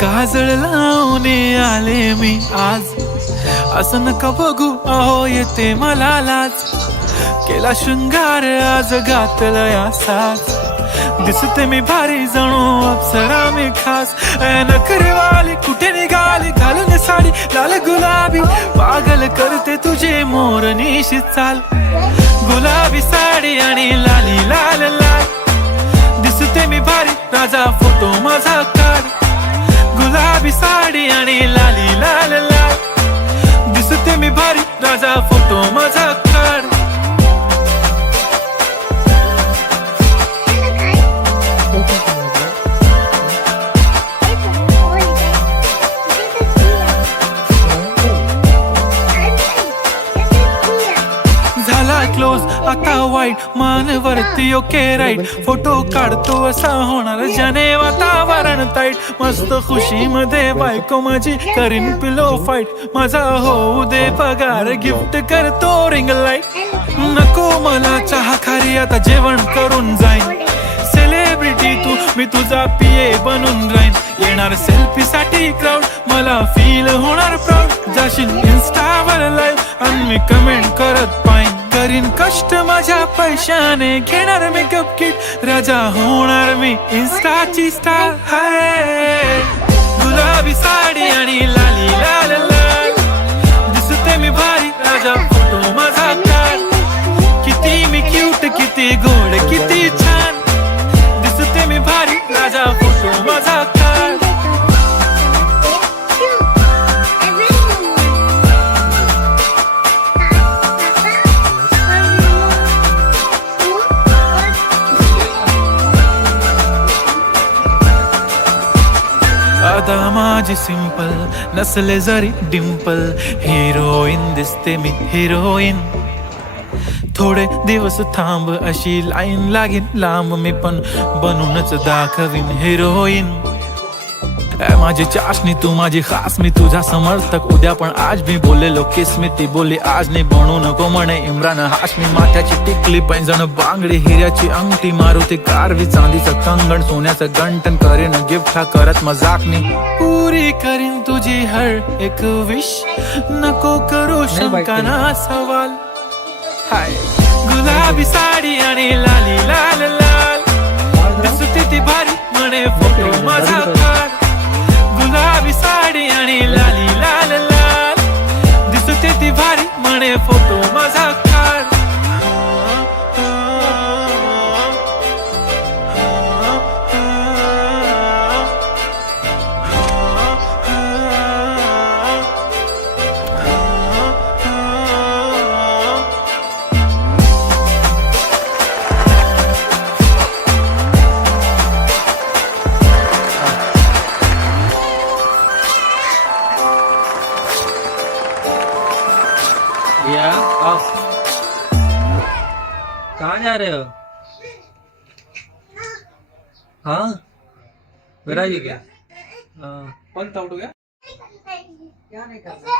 काजळ लावून आले मी आज, असं नका बघू अहो येते मला लाज. केला शृंगार आज घातलंय असाच, दिसते मी भारी जणू अप्सरा मी खास. नखरेवाली कुठे निघाली घालून साडी लाल गुलाबी, पागल करते तुझे मोरनीशी चाल. गुलाबी साडी आणि लाली लाल लाल, दिसते मी भारी राजा फोटो माझा काढ. गुलाबी साडी आणि लाली लाल लाल, दिसते मी भारी राजा फोटो माझा काढ. झाला क्लोज आता वाईट मानवरती ओके राईट, फोटो काढतो असा होणार जने वातावरण ताईट. मस्त खुशी मध्ये बायको माझी करीन पिलो फाईट, माझा होऊ दे पगार गिफ्ट करतो रिंग लाईट. नको मला चहा खारी आता जेवण करून जाईन, सेलिब्रिटी तू मी तुझा पिये बनून राहीन. येणार सेल्फी साठी क्राऊड मला फील होणार प्राऊड, जाशील इन्स्टावर लाईव्ह आणि मी कमेंट करत पाईन. करीन कष्ट माझ्या पैशाने घेणार मेकअप किट, राजा होणार मी इन्स्टाची स्टार. हाय गुलाबी साडी आणि लाली लाल लाल, दिसते मी भारी राजा फोटो माझा काढ. किती मी क्यूट किती गोड किती छान, दिसते मी भारी राजा फोटो माझा काढ. आता माझी सिंपल नसले जरी डिंपल, हिरोईन दिसते मी हिरोईन. थोडे दिवस थांब अशी लाईन लागेल लांब, मी पण बनूनच दाखवीन हिरोईन. माझी चाशनी तू माझी खास, मी तुझा समर्थक उद्या पण आज मी बोललेलो किस मी ती बोली आज नाही. बनू नको म्हणे इम्रान हाशमी, माथ्याची टिकली पैंजण बांगडी हिऱ्याची अंगठी, मारुती कारवी चांदीचं कंगण सोन्याचं गंटन. करीन गिफ्ट हा करत मजाकनी, पुरी करीन तुझी हर एक विश, नको करू शंका ना सवाल. हाय गुलाबी साडी आणि लाली लाल लाल, दिसते ती भारी म्हणे फोटो माझा काढ. गुलाबी साडी आणि लाली लाल लाल, दिसते ती भारी म्हणे फोटो माझा काढ. या आओ। कहाँ जा रहे हो? हाँ बेटा जी क्या? हाँ पण आउट हो गया क्या नहीं करना